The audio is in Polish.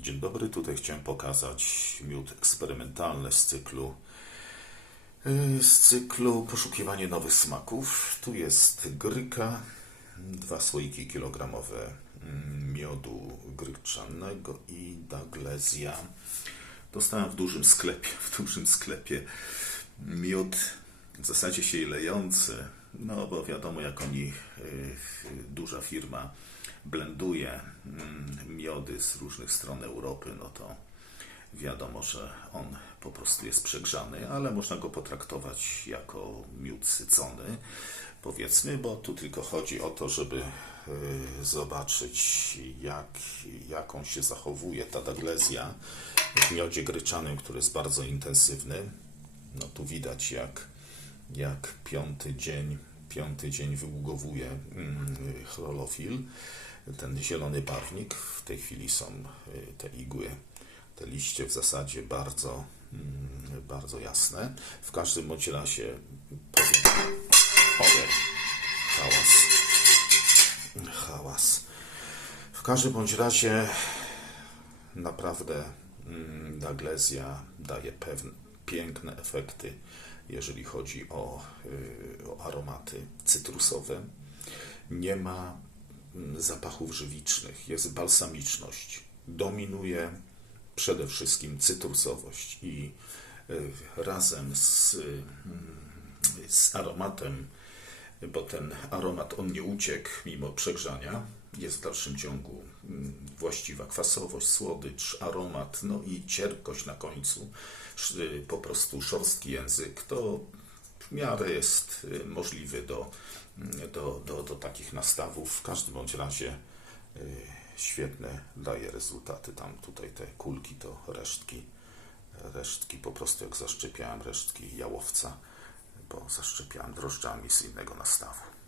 Dzień dobry, tutaj chciałem pokazać miód eksperymentalny z cyklu yy, z cyklu poszukiwanie nowych smaków. Tu jest gryka, dwa słoiki kilogramowe mm, miodu gryczanego i Douglasia. Dostałem w dużym sklepie, w dużym sklepie miód w zasadzie się lejący, no bo wiadomo jak oni, yy, duża firma blenduje miody z różnych stron Europy, no to wiadomo, że on po prostu jest przegrzany, ale można go potraktować jako miód sycony, powiedzmy, bo tu tylko chodzi o to, żeby y, zobaczyć, jak, jaką się zachowuje ta Douglasia w miodzie gryczanym, który jest bardzo intensywny. No tu widać, jak, jak piąty dzień, piąty dzień wyługowuje mm, chlorofil, ten zielony barwnik. W tej chwili są y, te igły, te liście w zasadzie bardzo, mm, bardzo jasne. W każdym bądź razie powiem, hałas, hałas. W każdym bądź razie naprawdę mm, Douglasia daje pewne piękne efekty, jeżeli chodzi o, y, o aromaty cytrusowe. Nie ma mm, zapachów żywicznych, jest balsamiczność. Dominuje przede wszystkim cytrusowość i y, razem z, y, z aromatem, bo ten aromat on nie uciekł mimo przegrzania, jest w dalszym ciągu mm, właściwa kwasowość, słodycz, aromat, no i cierpkość na końcu, y, po prostu szorstki język, to w miarę jest y, możliwy do, mm, do, do, do takich nastawów. W każdym bądź razie y, świetne daje rezultaty. Tam tutaj te kulki to resztki, resztki po prostu jak zaszczepiałem resztki jałowca, bo zaszczepiałem drożdżami z innego nastawu.